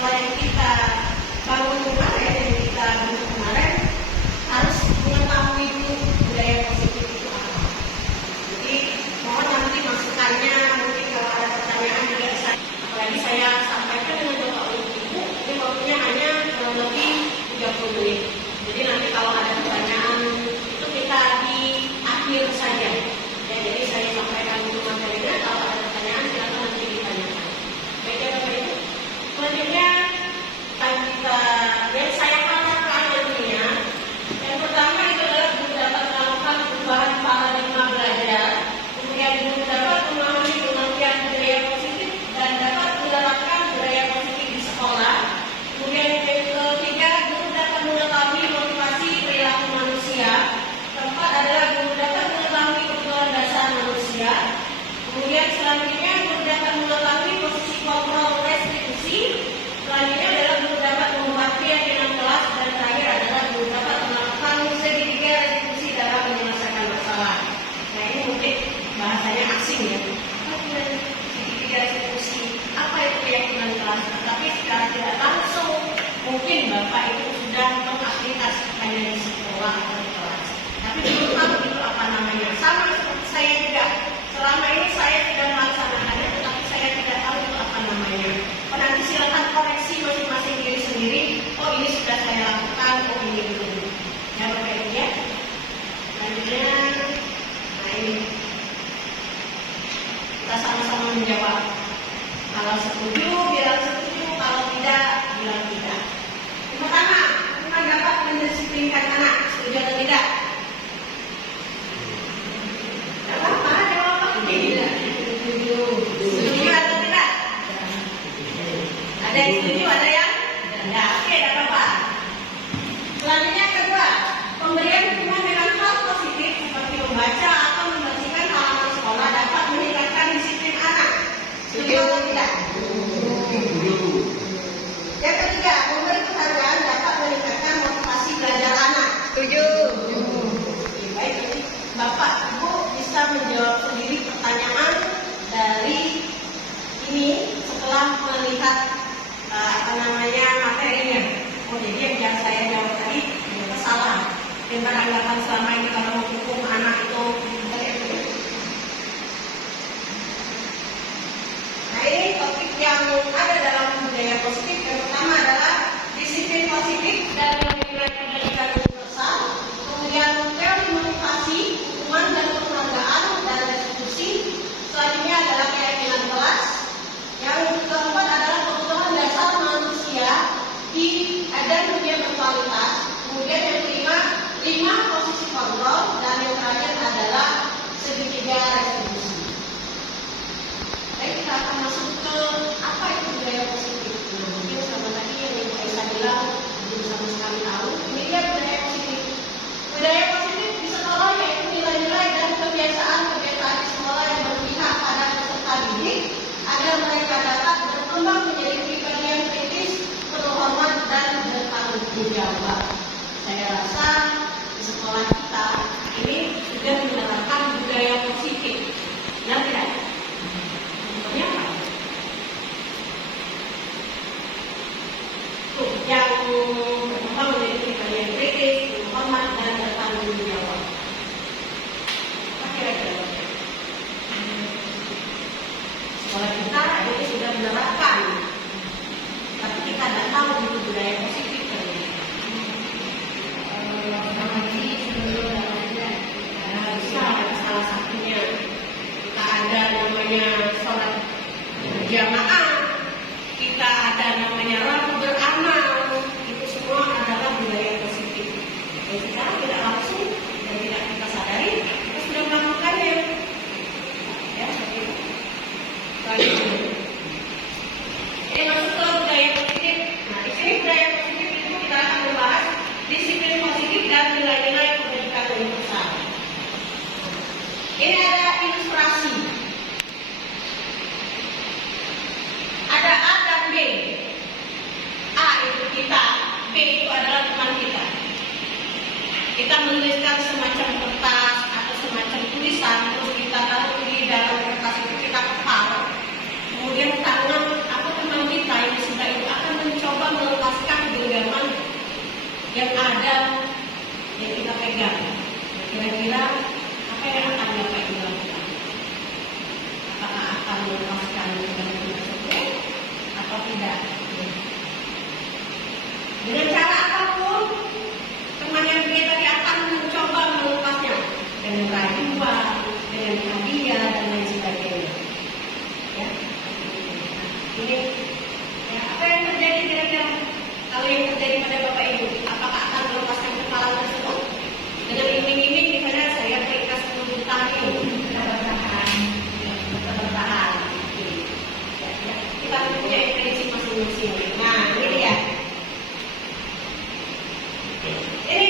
sekolah yang kita bangun kemarin, yang kita bentuk kemarin, harus mengetahui itu budaya positif itu apa. Jadi mohon nanti masukannya, mungkin kalau ada pertanyaan juga apalagi saya sampaikan dengan Bapak Ibu, ini waktunya hanya kurang lebih 30 menit. Jadi nanti kalau ada pertanyaan itu kita di akhir saja. Ya, jadi saya sampaikan dulu materinya, kalau ada pertanyaan silakan nanti ditanyakan. Baik ya Bapak Ibu. Selanjutnya kita yang saya katakan nantinya, yang pertama itu adalah guru dapat melakukan perubahan paradigma belajar, kemudian guru dapat memahami pengertian budaya positif dan dapat menerapkan budaya positif di sekolah. Kemudian yang ketiga, guru dapat mengetahui motivasi perilaku manusia. Keempat adalah guru dapat mengetahui kebutuhan dasar manusia. Kemudian selanjutnya guru dapat mengetahui posisi kontrol restitusi. Selanjutnya adalah guru dapat mengubah keyakinan kelas, dan terakhir adalah guru dapat melakukan segitiga restitusi dalam menyelesaikan masalah. Nah ini mungkin bahasanya asing ya. Segitiga restitusi, apa itu keyakinan kelas? Tapi secara tidak langsung mungkin Bapak itu sudah mengaplikasikannya di sekolah atau di kelas. Tapi belum tahu itu apa namanya. Sama seperti saya juga. Selama ini saya sudah melaksanakannya, tetapi saya tidak tahu itu apa namanya. Nanti silakan koreksi masing-masing diri sendiri. Oh ini sudah saya lakukan, oh ini belum. Ya Bapak Ibu ya. Selanjutnya, nah ini kita sama-sama menjawab. Kalau setuju, bilang setuju. Kalau tidak, bilang tidak. Yang pertama, bagaimana dapat mendisiplinkan anak? Setuju atau tidak? Tidak apa-apa, jawab apa? Tidak. Setuju. Setuju atau tidak? Ada yang setuju, ada yang tidak. Oke, tidak apa-apa. Selanjutnya kedua, pemberian dukungan dengan hal positif seperti membaca atau membersihkan halaman sekolah dapat meningkatkan disiplin anak. Setuju atau tidak? Yang ketiga, memberi penghargaan dapat meningkatkan motivasi belajar anak. Setuju. Baik, Bapak Ibu bisa menjawab sendiri pertanyaan dari ini setelah melihat materinya. Oh jadi yang saya jawab tadi ternyata salah. Yang beranggapan selama ini kalau menghukum anak itu. Nah ini topik yang ada dalam budaya positif. Yang pertama adalah disiplin positif dan nilai pendidikan universal. Kemudian teori motivasi, hukuman dan penghargaan dan restitusi. Selanjutnya adalah keyakinan kelas. Yang keempat adalah kebutuhan dasar manusia dan dunia berkualitas. Kemudian yang kelima, 5 posisi kontrol, dan yang terakhir adalah segitiga restitusi. Baik, kita akan masuk ke apa itu budaya positif. Nah, mungkin sama tadi yang Ibu Aisyah bilang belum sama sekali tahu. Ini dia budaya positif. Budaya positif di sekolah yaitu nilai-nilai dan kebiasaan-kebiasaan di sekolah yang berpihak pada peserta didik agar mereka dapat berkembang menjadi pribadi yang kritis, penuh hormat dan bertanggung jawab. Saya rasa di sekolah kita ini sudah menerapkan budaya positif. Benar tidak? Contohnya apa? Yang berkembang menjadi pribadi yang kritis, penuh hormat dan bertanggung jawab. Apa kira-kira? Sekolah kita ini sudah menerapkan, tapi kita tidak tahu itu budaya positif. Salah satunya kita ada namanya sholat berjamaah, kita ada namanya rabu beramal, itu semua adalah budaya positif. Dan secara tidak langsung dan tidak kita sadari, kita sudah melakukannya. Ya, seperti itu. Ini masuk ke budaya positif. Nah, di sini budaya positif itu kita akan membahas disiplin positif dan nilai-nilai pendidikan universal. Ini ada ilustrasi. Ada A dan B. A itu kita, B itu adalah teman kita. Kita menuliskan semacam kertas atau semacam tulisan, terus kita taruh di dalam kertas itu kita kepal. Kemudian tangan atau teman kita yang sudah itu akan yang ada yang kita pegang. Kira-kira apa yang akan Bapak Ibu lakukan? Apakah akan melepaskan kebenaran tersebut atau tidak? Dengan cara apapun, teman yang dia tadi akan mencoba melepasnya dengan rayuan, dengan hadiah dan lain sebagainya. Ya, ini ya, apa yang terjadi kira-kira? Kalau yang terjadi pada Bapak Ibu, apakah akan melepaskan kepala tersebut? Dengan iming-iming misalnya saya berikan 10 juta ini, kita bertahan. Ya. Kita punya prinsip masing-masing. Nah, ini dia. Ini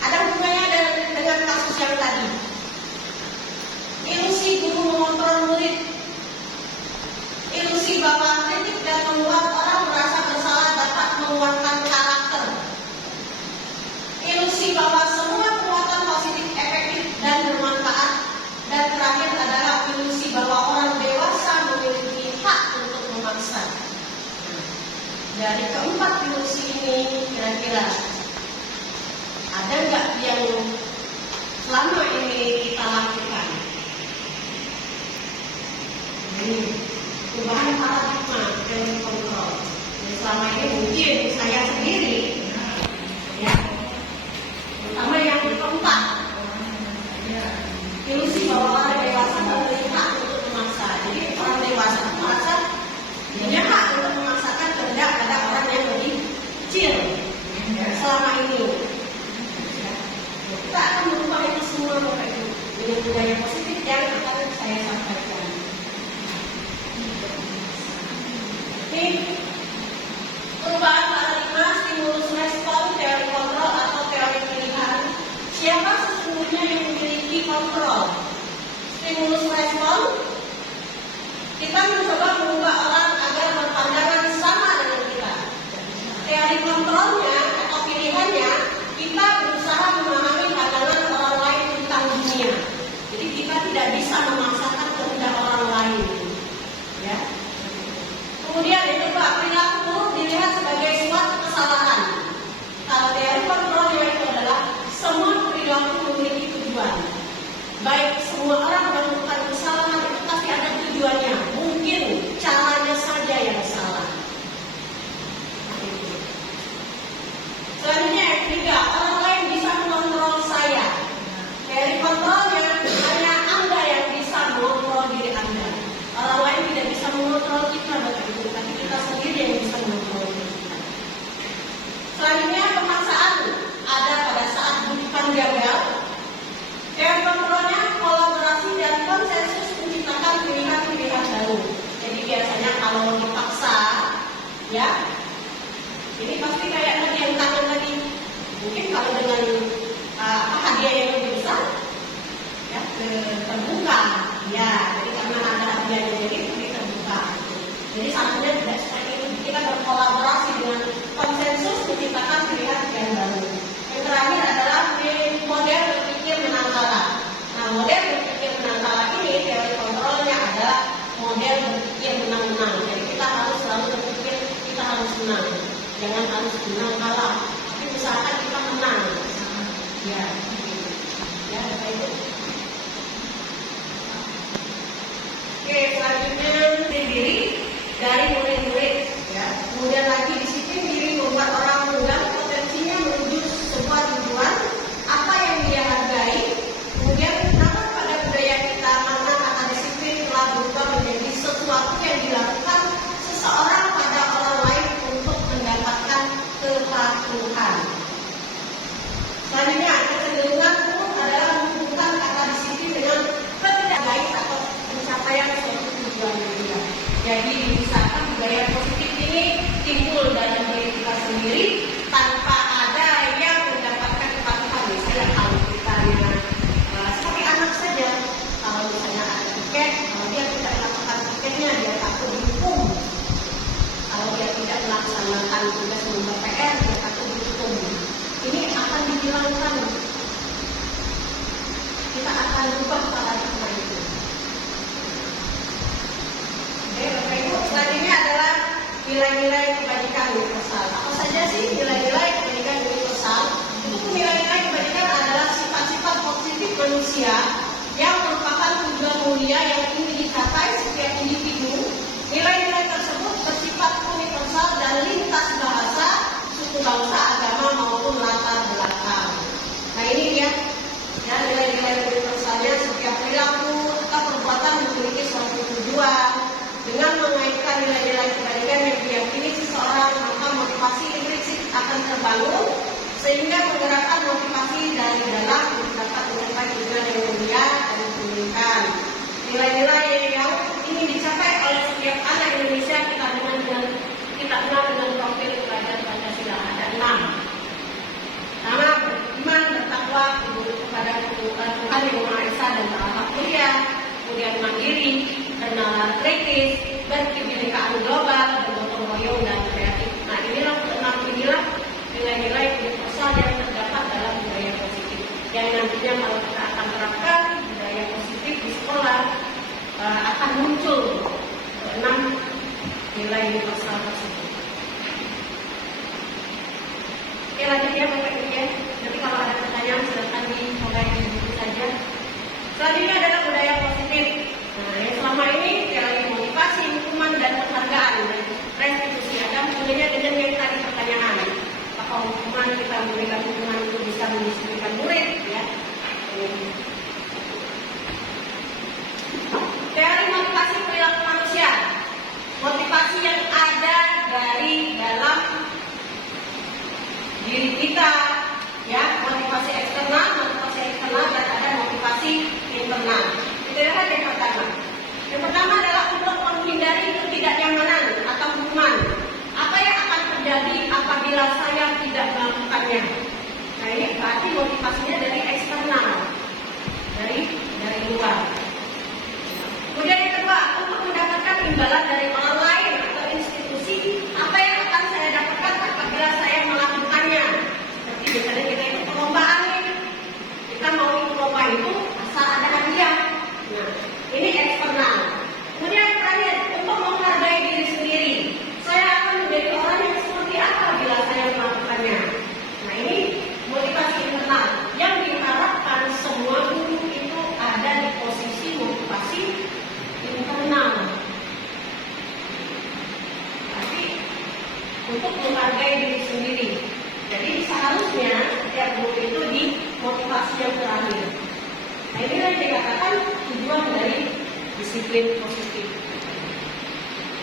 ada hubungannya dengan kasus yang tadi. Ilusi guru mengontrol murid. Ilusi bahwa kritik dan membuat orang merasa bersalah dapat menguatkan karakter. Ilusi bahwa semua perbuatan positif efektif dan bermanfaat. Dan terakhir adalah ilusi bahwa orang dewasa memiliki hak untuk memaksa. Dari keempat ilusi ini, kira-kira ada nggak yang selama ini kita lakukan? Perubahan paradigma dan kontrol. Dan selama ini mungkin saya sendiri, ya, terutama yang keempat, ilusi bahwa orang dewasa memiliki hak untuk memaksa. Jadi orang dewasa itu merasa punya hak untuk memaksakan kehendak pada orang yang lebih kecil. Selama ini, kita akan merubah itu semua Bapak Ibu dengan budaya positif yang akan saya sampaikan. Ini perubahan paradigma, stimulus respon, teori kontrol atau teori pilihan. Siapa sesungguhnya yang memiliki kontrol? Stimulus respon, kita mencoba mengubah orang agar berpandangan sama dengan kita. Teori kontrolnya atau pilihannya, kita berusaha memahami pandangan orang lain tentang dunia. Jadi kita tidak bisa memaksakan kehendak orang lain. Ya. Kemudian yang kedua, perilaku dilihat sebagai suatu kesalahan. Kalau teori kontrolnya itu adalah semua perilaku memiliki tujuan. Baik semua orang melakukan kesalahan itu pasti ada tujuannya. Mungkin caranya saja yang salah. Selanjutnya yang ketiga, orang lain bisa mengontrol saya. Teori kontrolnya hanya Anda yang bisa mengontrol diri Anda. Orang lain tidak bisa mengontrol kita, Bapak Ibu, tapi kita sendiri yang bisa mengontrol kita. Selanjutnya pemaksaan ada pada saat bukan gagal. Teori kontrolnya kolaborasi dan konsensus menciptakan pilihan-pilihan baru. Jadi biasanya kalau dipaksa, ya, ini pasti kayak tadi yang tangan tadi. Mungkin kalau dengan hadiah yang lebih besar, ya, terbuka, ya. Jadi karena ada hadiahnya jadi terbuka. Jadi satunya tidak seperti itu. Kita berkolaborasi dengan konsensus menciptakan pilihan-pilihan baru. Yang terakhir adalah model berpikir menang kalah. Nah, model berpikir menang kalah ini teori kontrolnya adalah model berpikir menang-menang. Jadi kita harus selalu berpikir kita harus menang, jangan harus menang kalah. Tapi usahakan kita menang. Ya, ya, itu. Oke, selanjutnya diri dari murid-murid. Ya, kemudian lagi disiplin diri membuat orang muda potensinya menuju sebuah tujuan apa yang dia hargai. Kemudian dapat pada budaya kita mana kata disiplin telah berubah menjadi sesuatu yang dilakukan seseorang pada orang lain untuk mendapatkan kepatuhan. Selanjutnya kecenderungan umum adalah menghubungkan kata disiplin dengan ketidakbaik atau pencapaian suatu tujuan yang dia. Jadi misalkan budaya positif ini timbul dalam diri kita sendiri tanpa ada yang mendapatkan kepatuhan. Misalnya kalau kita seperti anak saja, kalau misalnya ada tiket, kalau dia tidak melakukan tiketnya dia takut dihukum. Kalau dia tidak melaksanakan tugas membuat PR dia takut dihukum. Ini akan dihilangkan. Kita akan ubah paradigma itu. Oke, Bapak Ibu, selanjutnya adalah nilai-nilai kebajikan universal. Apa saja sih nilai-nilai bangsa, agama maupun latar belakang. Nah ini dia ya nilai-nilai universalnya. Setiap perilaku atau perbuatan memiliki suatu tujuan. Dengan mengaitkan nilai-nilai kebaikan yang diyakini seseorang, maka motivasi intrinsik akan terbangun sehingga menggerakkan motivasi dari dalam untuk dapat mencapai tujuan yang mulia dan diinginkan. Nilai-nilai yang ingin dicapai oleh setiap anak Indonesia kita kenal dengan profil pelajar Pancasila. Ada 6. Pertama, beriman, bertakwa, kepada Tuhan Yang Maha Esa dan berakhlak mulia, kemudian mandiri, bernalar kritis, berkebinekaan global, bergotong royong dan kreatif. Nah inilah nilai-nilai universal yang terdapat dalam budaya positif. Yang nantinya kalau kita akan terapkan budaya positif di sekolah akan muncul 6 nilai universal tersebut. Oke, lanjut ya Bapak Ibu ya. Nanti kalau ada pertanyaan silakan dimulai dulu saja. Selanjutnya adalah budaya positif. Nah, yang selama ini sekali motivasi, hukuman dan penghargaan, restitusi. Ada hubungannya dengan yang tadi pertanyaan. Apakah hukuman kita memberikan hukuman itu bisa mendisiplinkan murid? Ya. Teori motivasi perilaku manusia. Motivasi yang ada dari dalam diri kita, ya, motivasi eksternal dan ada motivasi internal. Kita lihat yang pertama. Yang pertama adalah untuk menghindari ketidaknyamanan atau hukuman. Apa yang akan terjadi apabila saya tidak melakukannya? Nah ini berarti motivasinya dari eksternal, dari luar. Kemudian yang kedua, untuk mendapatkan imbalan dari orang lain atau institusi, apa yang akan saya dapatkan apabila saya melakukannya? Seperti misalnya kita ikut perlombaan nih, kita mau ikut lomba itu asal ada hadiah. Nah, ini eksternal. Kemudian yang terakhir, untuk menghargai diri sendiri, saya akan menjadi orang yang seperti apa bila saya melakukannya? Nah, ini motivasi internal yang diharapkan semua guru itu ada di posisi motivasi internal. Tapi untuk menghargai diri sendiri. Jadi seharusnya setiap guru itu di motivasi yang terakhir. Nah ini yang dikatakan tujuan dari disiplin positif.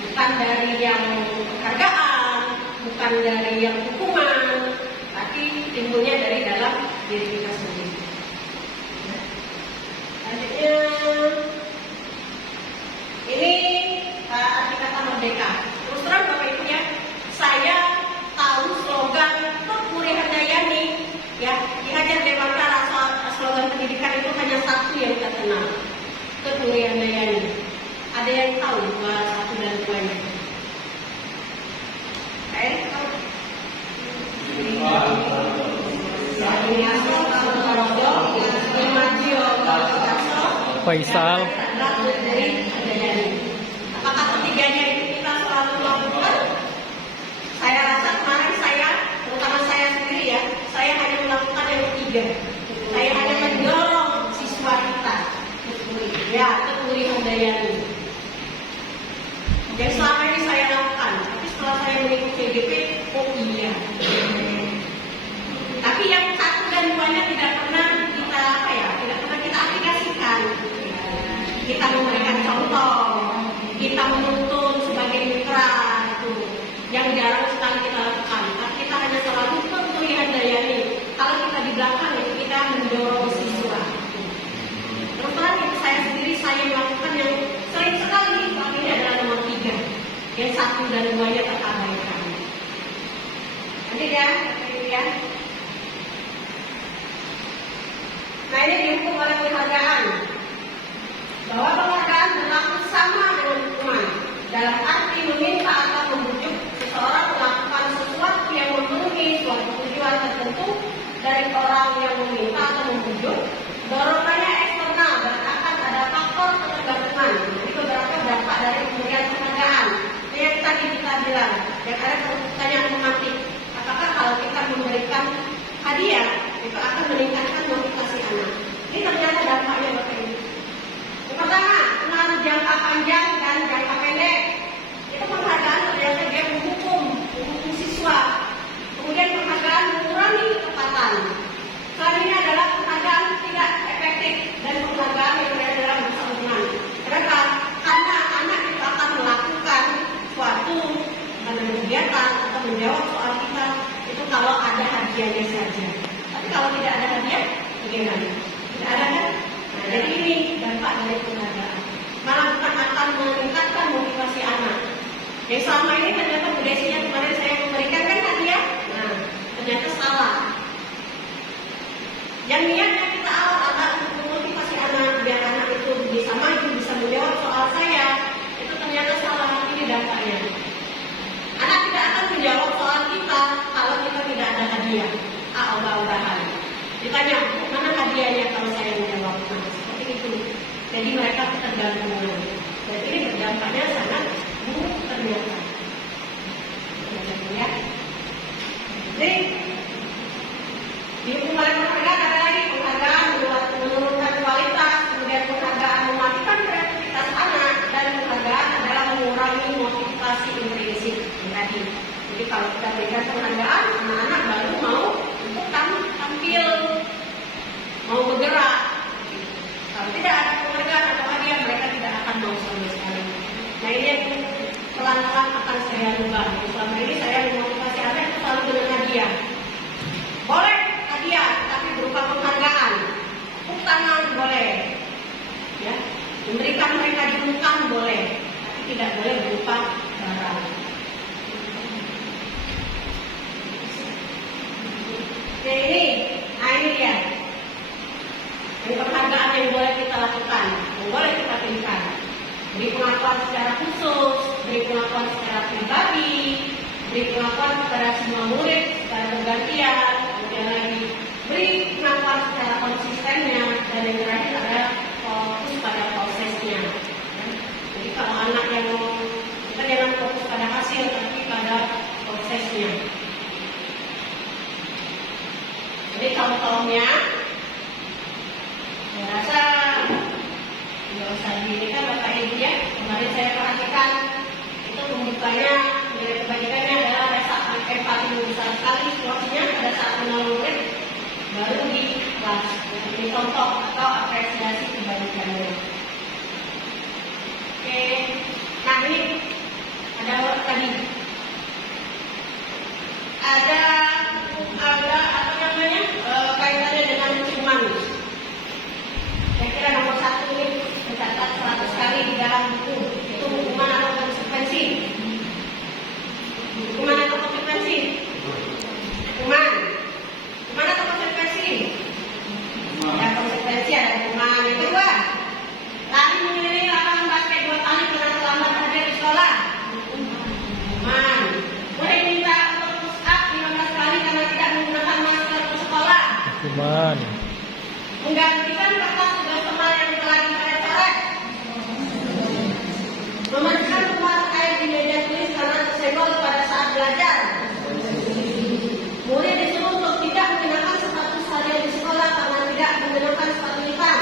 Bukan dari yang penghargaan, bukan dari yang hukuman, tapi timbulnya dari dalam diri kita sendiri. Selanjutnya, ini arti kata merdeka. Terus terang Bapak Ibu ya, saya tahu slogan Puri Handayani, ya, Ki Hajar Dewantara. Slogan pendidikan itu hanya satu yang kita kenal, Puri Handayani. Ada yang tahu satu dan duanya? Faisal. Apakah ketiganya itu kita selalu melakukan? Saya rasa kemarin terutama saya sendiri ya, saya hanya melakukan yang ketiga. Saya hanya mendorong siswa kita Puri Handayani. Yang selama ini saya lakukan, tapi setelah saya mengikuti PGP, oh iya. Tapi yang satu dan duanya tidak pernah kita aplikasikan. Kita memberikan contoh, kita menuntun sebagai mitra itu yang jarang sekali kita lakukan. Tapi kita hanya selalu Puri Handayani. Kalau kita di belakang itu kita mendorong siswa. Terus terang itu saya sendiri melakukan yang sering sekali, tapi ini adalah nomor 3. Yang satu dan duanya terabaikan. Nanti ya. Nah ini dihukum oleh penghargaan. Bahwa penghargaan berlaku sama dengan hukuman. Dalam arti meminta atau membujuk seseorang melakukan sesuatu yang memenuhi suatu tujuan tertentu dari orang yang meminta atau membujuk. Dorongannya eksternal dan akan ada faktor ketergantungan. Jadi beberapa dampak dari pemberian penghargaan. Yang tadi kita bilang, yang ada pertanyaan otomatis. Apakah kalau kita memberikan hadiah itu akan meningkatkan motivasi anak? Ini ternyata dampaknya Bapak Ibu. Yang pertama, pengaruh jangka panjang dan jangka pendek. Itu penghargaan ternyata dia menghukum siswa. Kemudian hadiahnya saja. Tapi kalau tidak ada hadiah, bagaimana? Tidak ada kan? Nah, jadi ini dampak dari penghargaan. Malah bukan akan meningkatkan motivasi anak. Yang selama ini ternyata Bu Desinya kemarin saya memberikan kan hadiah, nah ternyata salah. Yang niatnya kita awal adalah untuk memotivasi anak biar anak itu bisa maju, bisa menjawab soal saya, itu ternyata salah. Ini dampaknya. Anak tidak akan menjawab soal kita kalau kita tidak ada hadiah. Ogah-ogahan. Ditanya, mana hadiahnya kalau saya menjawab? Nah, seperti itu. Jadi mereka ketergantungan. Dan ini berdampaknya sangat buruk ternyata. Ya. Jadi di hukuman penghargaan ada lagi penghargaan menurunkan kualitas, kemudian penghargaan mematikan kreativitas anak, dan penghargaan adalah mengurangi motivasi intrinsik tadi. Jadi kalau kita berikan penghargaan, anak-anak baru mau untuk tampil, mau bergerak. Kalau tidak ada penghargaan atau hadiah, mereka tidak akan mau sama sekali. Nah ini yang pelan-pelan akan saya rubah. Selama ini saya memotivasi anak itu selalu dengan hadiah. Boleh hadiah, tapi berupa penghargaan. Tepuk tangan boleh, ya. Memberikan mereka julukan boleh, tapi tidak boleh berupa barang. Oke, ini dia. Ini penghargaan yang boleh kita lakukan, yang boleh kita berikan. Beri pengakuan secara khusus, beri pengakuan secara pribadi, beri pengakuan kepada semua murid secara bergantian, kemudian lagi beri pengakuan secara konsistennya, dan yang terakhir adalah fokus pada prosesnya. Jadi kalau anak yang kita jangan fokus pada hasil, tapi pada prosesnya. Jadi contohnya, saya rasa nggak usah ini kan Bapak Ibu ya. Kemarin saya perhatikan itu pembukanya nilai kebajikannya adalah rasa empati besar sekali situasinya pada saat menolong murid baru di kelas. Ini contoh atau apresiasi kebajikannya. Oke, nah ini ada tadi ada apa namanya kaitannya dengan ciuman. Saya kira nomor 1 ini mencatat 100 kali di dalam buku. Itu hukuman atau konsekuensi? Hukuman atau konsekuensi? Hukuman. Hukuman atau konsekuensi? Ya, konsekuensi ada hukuman. Yang kedua, lari mengelilingi lapangan basket 2 kali karena terlambat hadir di sekolah. Hukuman. Boleh minta untuk push up 15 kali karena tidak menggunakan masker ke sekolah. Hukuman. Menggantikan kertas tugas teman yang telah dicoret-coret. Mematikan rumah terkait di meja tulis karena tersenggol pada saat belajar. Murid disuruh untuk tidak menggunakan sepatu seharian di sekolah karena tidak menggunakan sepatu hitam.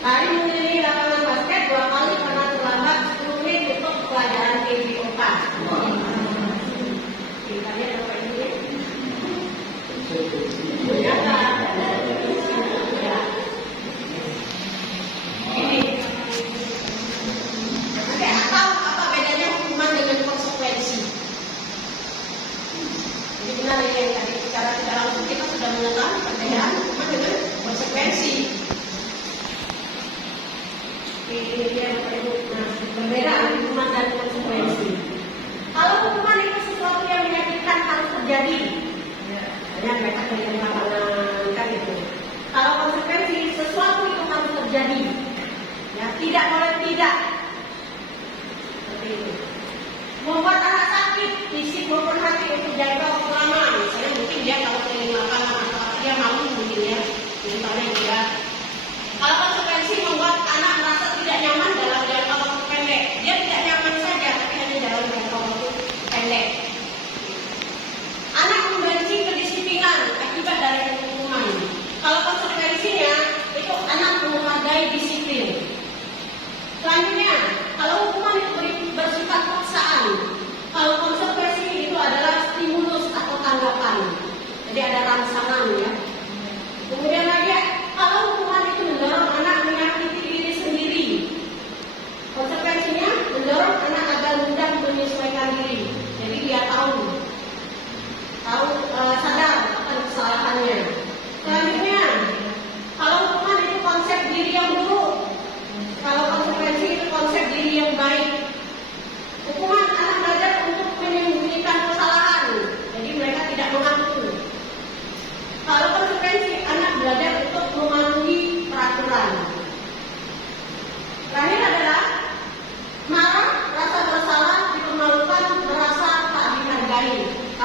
Lari mengelilingi lapangan basket 2 kali karena terlambat 10 menit untuk pelajaran PPOK. Ceritanya apa ini? Ternyata ini atau apa bedanya hukuman dengan konsekuensi? Jadi benar ini yang tadi secara tidak langsung kita sudah mengetahui perbedaan hukuman dengan konsekuensi. Ini dia perbedaan hukuman dan konsekuensi. Kalau hukuman itu sesuatu yang menyakitkan harus terjadi. Hanya mereka tidak mengamalkan itu. Kalau konsekuensi sesuatu itu harus terjadi, ya tidak boleh tidak. Seperti itu. Membuat anak sakit, fisik maupun hati untuk jangka waktu lama. Misalnya mungkin dia kalau keliling lapangan atau dia malu mungkin ya, misalnya juga. Kalau konsekuensi membuat anak merasa tidak nyaman dalam jangka waktu pendek, dia tidak nyaman saja, tapi hanya dalam jangka waktu pendek. Anak membenci kedisiplinan akibat dari hukuman. Kalau konsekuensinya itu anak menghargai disiplin. Selanjutnya, kalau hukuman itu bersifat paksaan, kalau konsekuensi itu adalah stimulus atau tanggapan. Jadi ada rangsangan ya. Kemudian lagi, kalau hukuman itu mendorong anak menyakiti diri sendiri, konsekuensinya mendorong anak agar mudah menyesuaikan diri. Jadi dia tahu. Kalau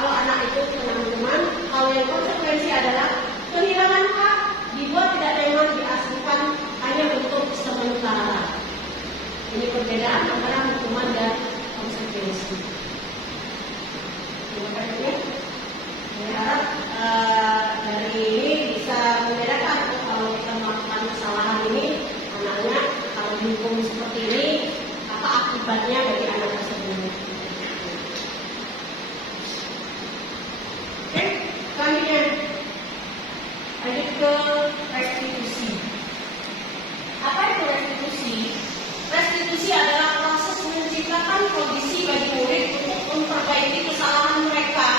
kalau anak itu kena hukuman, hal yang konsekuensi adalah kehilangan hak, dibuat tidak dapat diasuhkan hanya untuk sementara. Ini perbedaan antara hukuman dan konsekuensi. Terima kasih. Saya harap dari ini bisa membedakan kalau kita melakukan kesalahan ini, anaknya kalau dihukum seperti ini, apa akibatnya bagi anak tersebut. Oke, selanjutnya lanjut ke restitusi. Apa itu restitusi? Restitusi adalah proses menciptakan kondisi bagi murid untuk memperbaiki kesalahan mereka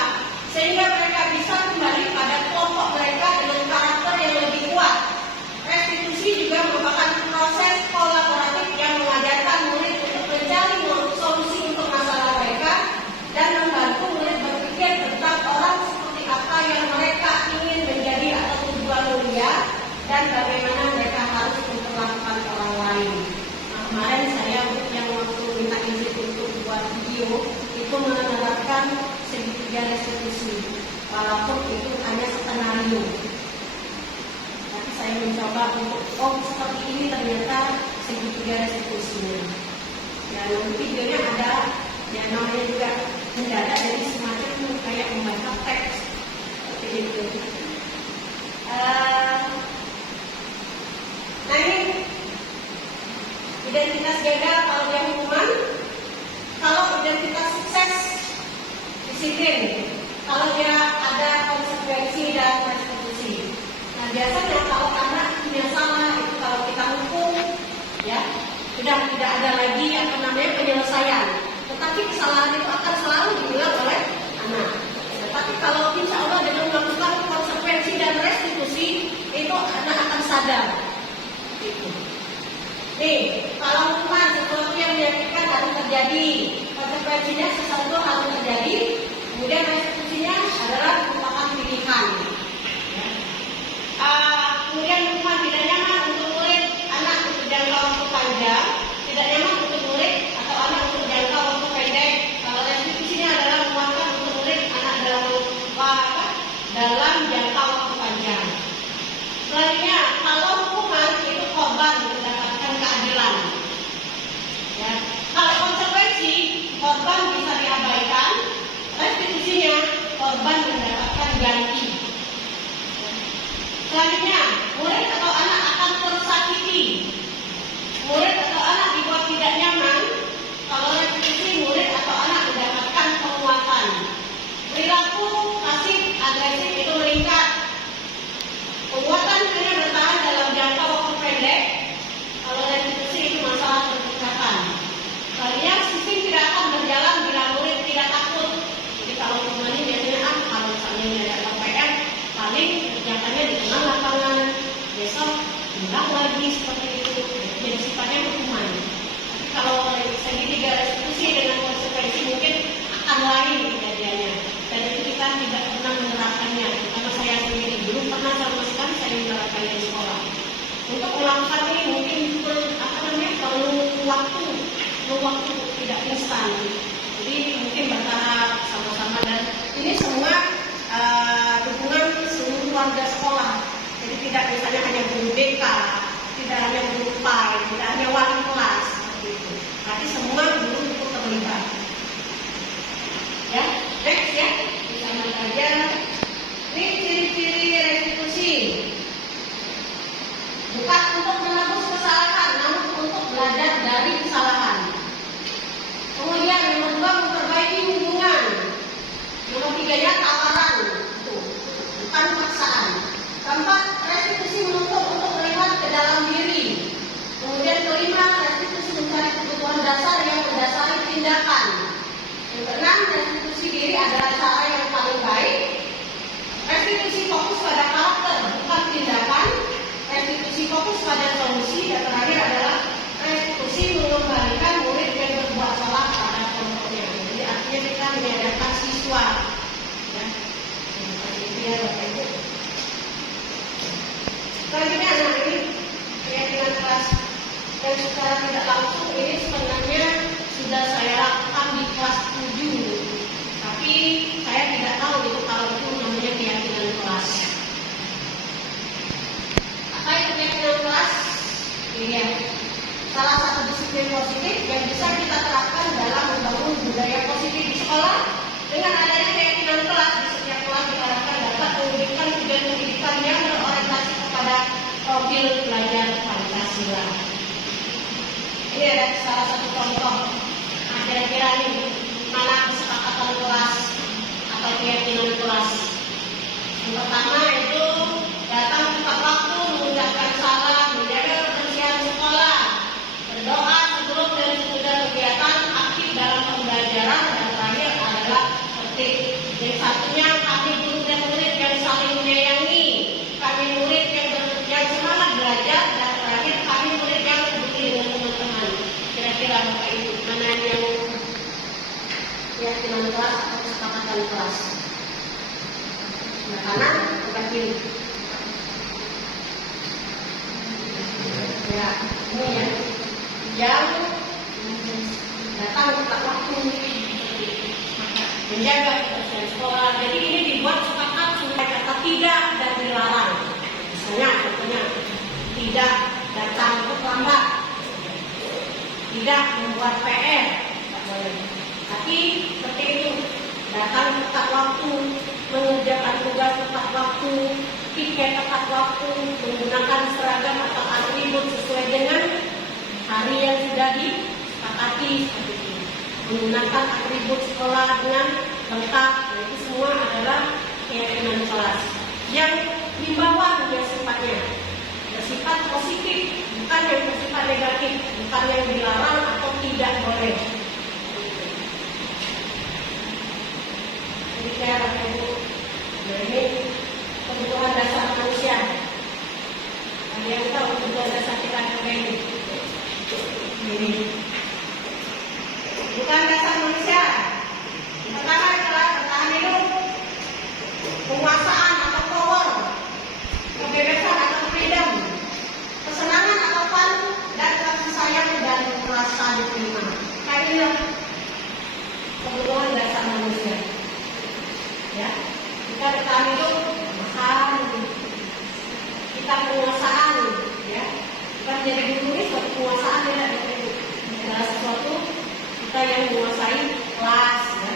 sehingga mereka bisa kembali pada kelompok mereka dengan karakter yang lebih kuat. Restitusi juga merupakan proses kolaboratif yang mengajarkan murid untuk mencari solusi untuk masalah mereka dan membantu murid berpikir tentang orang seperti apa yang mereka ingin menjadi atau tujuan mulia dan bagaimana mereka harus memperlakukan orang lain. Nah, kemarin saya yang waktu minta izin untuk buat video itu menerapkan segitiga restitusi, walaupun itu hanya skenario. Tapi saya mencoba untuk seperti ini ternyata segitiga restitusinya. Ya, nanti videonya ada, ya namanya juga mendadak, jadi semacam kayak membaca teks seperti itu. Nah ini identitas gagal kalau dia hukuman, kalau identitas sukses disiplin, kalau dia ada konsekuensi dan restitusi. Nah biasanya kalau anak punya salah itu kalau kita hukum, ya sudah tidak ada lagi penyelesaian. Tetapi kesalahan itu akan selalu diulang oleh anak. Tetapi kalau insya Allah dengan melakukan konsekuensi dan restitusi itu anak akan sadar. Gitu. Nih, kalau hukuman sesuatu yang menyakitkan harus terjadi, konsekuensinya sesuatu harus terjadi, kemudian restitusinya adalah merupakan pilihan. Kemudian hukuman tidak nyaman untuk murid, anak untuk jangka waktu panjang, tidak nyaman untuk murid atau anak untuk jangka waktu pendek. Kalau restitusinya adalah menguatkan untuk murid, anak dalam jangka waktu panjang. Selanjutnya, kalau hukuman itu korban mendapatkan keadilan. Ya. Kalau konsekuensi, korban bisa diabaikan, restitusinya korban mendapatkan ganti. Selanjutnya, murid atau anak akan tersakiti. Murid atau anak dibuat tidak nyaman. Kalau restitusi, murid atau anak mendapatkan penguatan. Perilaku pasif agresif itu meningkat. Penguatan hanya bertahan dalam jangka waktu pendek. Kalau restitusi itu masalah percepatan. Selanjutnya, sistem tidak akan berjalan bila murid tidak takut. Jadi kalau hukumannya biasanya kalau misalnya tidak ada PR, paling kerjakannya di tengah lapangan, besok diulang lagi seperti itu. Jadi sifatnya hukuman. Tapi kalau segitiga restitusi dengan konsekuensi mungkin akan lain kejadiannya. Dan itu kita tidak pernah menerapkannya. Karena saya sendiri belum pernah sama sekali saya menerapkannya di sekolah. Untuk melakukan ini mungkin perlu waktu tidak instan. Jadi mungkin bertahap sama-sama dan ini semua dukungan seluruh warga sekolah. Jadi tidak misalnya hanya guru BK, tidak hanya guru PAI, tidak hanya wali kelas seperti itu. Tapi semua guru ikut terlibat. Ya, next ya, sama saja. Ini ciri-ciri restitusi. Bukan untuk menebus kesalahan, namun untuk belajar dari kesalahan. Kemudian nomor 2 memperbaiki hubungan. Nomor 3-nya tawaran, bukan paksaan. Keempat, restitusi menuntut untuk melihat ke dalam diri. Kemudian kelima, restitusi mencari kebutuhan dasar yang mendasari tindakan. Yang keenam, restitusi diri adalah cara yang paling baik. Restitusi fokus pada karakter, bukan tindakan. Restitusi fokus pada solusi. Dan terakhir adalah restitusi mengembalikan murid yang berbuat salah pada kelompoknya. Jadi artinya kita menyadarkan siswa. Ya, itu ya Bapak Ibu. Selanjutnya anak ini keyakinan kelas dan secara tidak langsung ini sebenarnya sudah saya lakukan di kelas 7. Tapi saya tidak tahu positif yang bisa kita terapkan dalam membangun budaya positif di sekolah. Dengan adanya keyakinan kelas di setiap kelas diharapkan dapat mewujudkan tujuan pendidikan yang berorientasi kepada profil belajar Pancasila. Ini ada salah satu contoh. Nah, kira-kira nih mana kesepakatan kelas atau keyakinan kelas. Yang pertama itu datang tepat waktu, mengucapkan salam, menjaga kebersihan sekolah, berdoa sebelum dan sesudah kegiatan, aktif dalam pembelajaran, dan terakhir adalah tertib. Yang satunya kami guru dan murid yang saling menyayangi, kami murid yang semangat belajar, dan terakhir kami murid yang peduli dengan teman-teman. Kira-kira Bapak Ibu mana yang keyakinan kelas atau kesepakatan kelas? Sebelah kanan bukan kiri. Ya, ini ya. Yang datang tepat waktu, menjaga kebersihan sekolah. Jadi ini dibuat sepakat supaya kata tidak dan dilarang. Misalnya, contohnya tidak datang terlambat, tidak membuat PR, tidak boleh. Tapi seperti itu, datang tepat waktu, mengerjakan tugas tepat waktu, tiket tepat waktu, menggunakan seragam atau atribut sesuai dengan hari yang sudah disepakati, seperti itu. Menggunakan atribut sekolah dengan lengkap, itu semua adalah keyakinan kelas. Yang himbauan yang sifatnya bersifat positif, bukan yang bersifat negatif, bukan yang dilarang atau tidak boleh. Jadi saya Ibu, ini kebutuhan dasar manusia. Ada yang tahu kebutuhan dasar kita apa ini? Ini bukan dasar manusia. Pertama adalah bertahan hidup, penguasaan atau power, kebebasan atau freedom, kesenangan atau fun, dan kasih sayang dan merasa diterima. Kayaknya kebutuhan dasar manusia. Ya, kita bertahan hidup, makan, kita penguasaan, ya, kita menjadi guru ini suatu penguasaan tidak itu adalah sesuatu kita yang menguasai kelas, ya.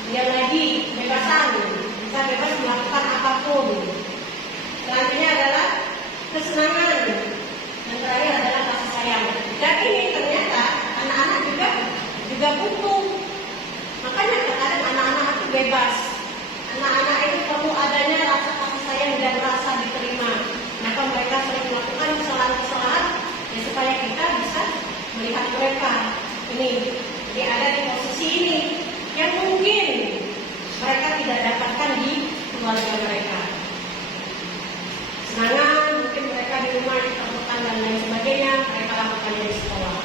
Kemudian lagi kebebasan, kita bebas melakukan apapun. Selanjutnya adalah kesenangan, dan terakhir adalah kasih sayang. Dan ini ternyata anak-anak juga butuh. Makanya terkadang anak-anak itu bebas. Anak-anak itu perlu adanya rasa kasih sayang dan rasa diterima. Maka mereka sering melakukan kesalahan-kesalahan ya, supaya kita bisa melihat mereka ini. Jadi ada di posisi ini yang mungkin mereka tidak dapatkan di keluarga mereka. Senangan mungkin mereka di rumah diperlukan dan lain sebagainya, mereka lakukan di sekolah.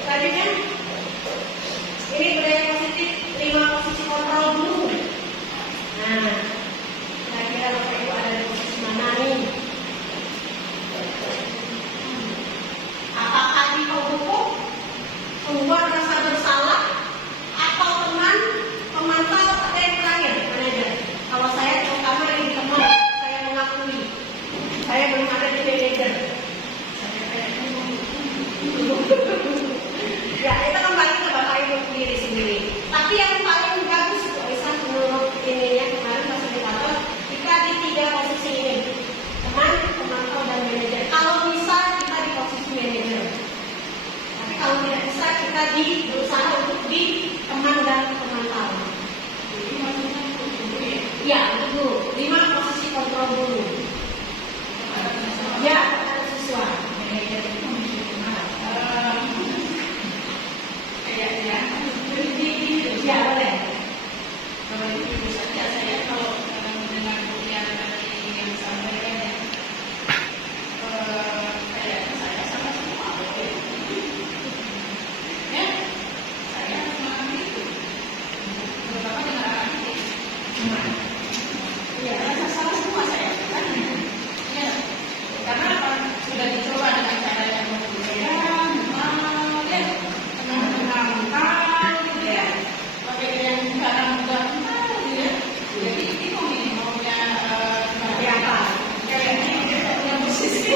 Selanjutnya, ini budaya positif, 5 posisi kontrol dulu. Nah, kira-kira Bapak Ibu ada di posisi mana nih? Apakah di buku, membuat rasa bersalah, atau teman, pemantau, atau yang terakhir? Mana aja? Kalau saya terutama ini teman, saya mengakui saya belum ada di manajer. Ya, itu kembali ke Bapak Ibu sendiri. Tapi yang paling bagus itu bisa menurut ininya kemarin fasilitator, kita di 3 posisi ini, teman, pemantau, dan manajer. Kalau bisa kita di posisi manajer. Tapi kalau tidak bisa kita berusaha untuk di teman dan pemantau. Jadi maksudnya dulu ya? Ya, dulu 5 posisi kontrol dulu. Ya, ada siswa. Manajer itu ya boleh. Kalau itu saja saya kalau mendengar yang tadi yang disampaikan ya, kayaknya saya sama semua boleh. Ya, saya memang itu. Terutama dengan anak ini. Ya, rasa sama semua saya kan. Ya, karena apa? Sudah dicoba dengan cara yang berbeda, ya, tenang-tenang. Sekarang udah ya, jadi bingung ini maunya seperti apa? Kayaknya dia punya posisi.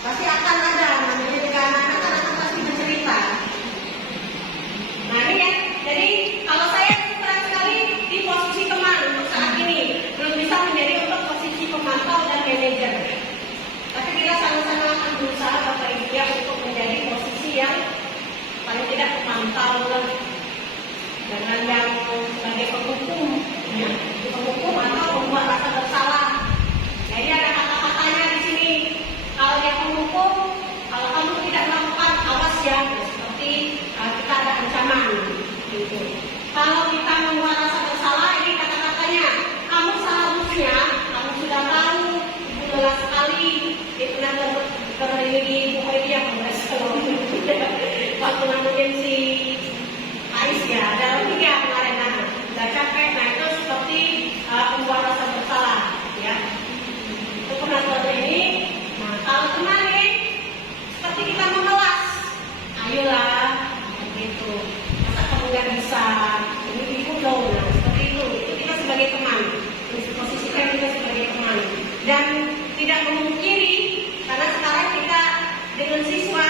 Pasti akan ada, namanya juga anak-anak kan akan pasti bercerita. Nah ini ya, jadi kalau saya terang sekali di posisi teman untuk saat ini belum bisa menjadi untuk posisi pemantau dan manajer. Tapi kita sama-sama akan berusaha Bapak Ibu ya untuk menjadi posisi yang paling tidak pemantau lah. Dengan yang sebagai penghukum, ya, penghukum atau membuat rasa bersalah. Jadi ada kata-katanya di sini. Kalau yang menghukum, kalau kamu tidak melakukan, awas ya. Seperti kita ada ancaman. Gitu. Kalau kita membuat rasa bersalah, ini kata-katanya. Kamu seharusnya, kamu sudah tahu, ibu lelah sekali. Itu nanti ini di buku ini yang waktu namanya si Ais ya, dalam 3 kemarin udah capek. Nah itu seperti membuat rasa bersalah, ya. Itu pengakuan ini. Nah kalau teman ini seperti kita memelas, ayolah, begitu. Masa kamu nggak bisa? Ini ibu dong, nah, seperti itu. Itu kita sebagai teman, posisikan kita sebagai teman. Dan tidak memungkiri, karena sekarang kita dengan siswa,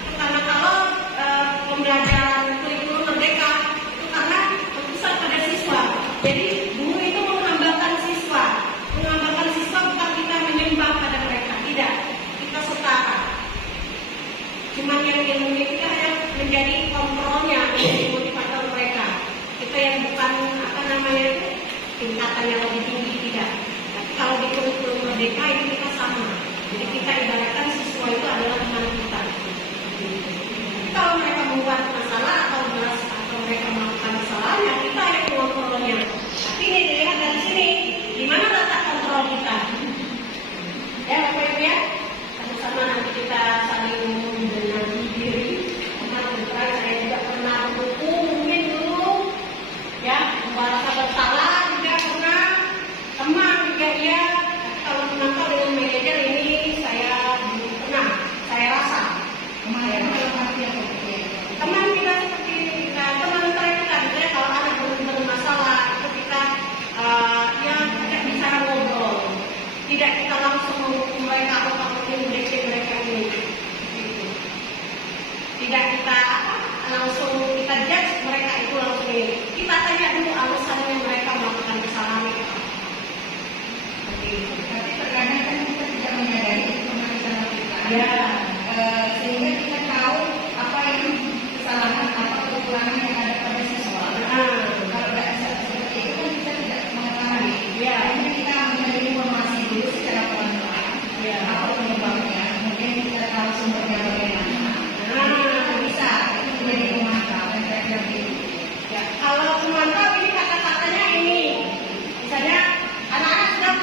itu karena kalau pembelajaran kurikulum merdeka itu karena berpusat pada siswa. Jadi guru itu menghambakan siswa bukan kita menyembah pada mereka, tidak. Kita setara. Cuman yang ilmunya kita hanya menjadi kontrolnya, menjadi motivator mereka. Kita yang bukan tingkatan yang lebih tinggi tidak. Tapi kalau di kurikulum merdeka itu kita sama. Jadi kita ibaratkan siswa itu adalah teman kita. Kalau mereka membuat masalah atau mereka melakukan kesalahan, kita ada kontrolnya. Tapi ini dilihat dari sini, di mana letak kontrol kita? Ya Bapak Ibu ya, sama-sama nanti kita saling membenahi diri. Karena kebetulan saya juga pernah mendukung mungkin dulu, ya merasa bersalah juga pernah, teman juga ya. Tapi kalau menangkap dengan manajer ini saya belum pernah, saya rasa. Teman kita seperti kita, teman kita, misalnya kalau anak bermasalah itu kita ya tidak bicara ngobrol, tidak kita langsung menghukum mereka atau mengindeks mereka ini, gitu. Tidak kita langsung kita judge mereka itu langsung ini. Kita tanya dulu alasannya mereka melakukan kesalahan itu. Tapi terkadang kan kita tidak menyadari itu mereka lakukan. Ya. Sehingga kita tahu apa yang kesalahan atau kekurangan yang ada pada siswa. Kalau tidak seperti itu kan kita tidak mengetahui. Ya. Akhirnya kita mencari informasi dulu secara pelan-pelan. Ya. Apa penyebabnya? Kemudian kita tahu sumbernya bagaimana. Kita bisa itu menjadi pemantau dan kira-kira begitu. Ya, kalau pemantau ini kata-katanya ini, misalnya anak-anak sudah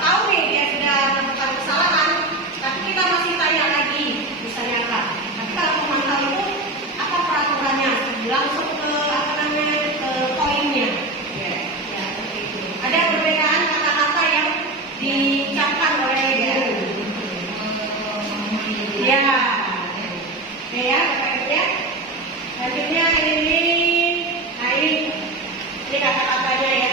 tahu nih dia sudah melakukan kesalahan, tapi kita masih tanya lagi, misalnya apa? Tapi kalau pemantau itu apa peraturannya? Langsung ke ke poinnya. Ya, seperti itu. Ada perbedaan kata-kata yang diucapkan oleh guru. Ya, oke ya, Bapak Ibu ya. Selanjutnya ini kata-katanya ya.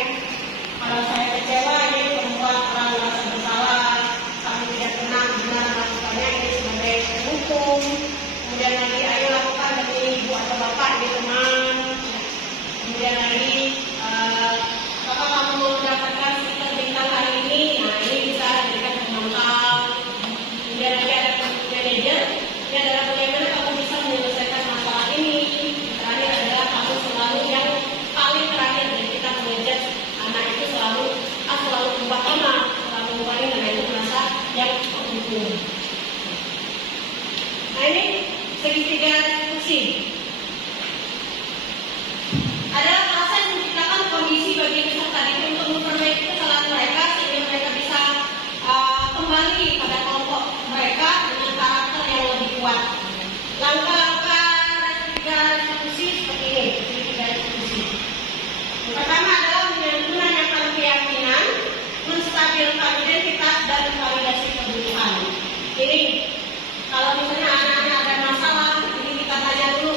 Kalau saya kecewa ini membuat orang merasa bersalah, kami tidak tenang benar melakukannya ini sebagai hukum. Kemudian lagi ayo lakukan demi ibu atau bapak di teman. Kemudian lagi apakah kamu mau mendapatkan stiker bintang hari ini? Nah ini bisa diberikan pemantau. Kemudian lagi ada manajer. Ini adalah bagaimana kamu bisa menyelesaikan masalah ini. Terakhir adalah kamu selalu yang paling terakhir dari kita mengejar anak itu selalu ubah tema, selalu ubah ini, dan itu merasa yang terhukum. Nah ini segitiga diskusi. Adalah proses menciptakan kondisi bagi peserta didik untuk memperbaiki kesalahan mereka sehingga mereka bisa kembali pada kelompok mereka dengan karakter yang lebih kuat. Langkah-langkah restitusi seperti ini, segitiga restitusi. Yang pertama adalah menanyakan keyakinan, menstabilkan identitas dan validasi kebutuhan. Ini kalau misalnya anak-anak ada masalah, ini kita tanya dulu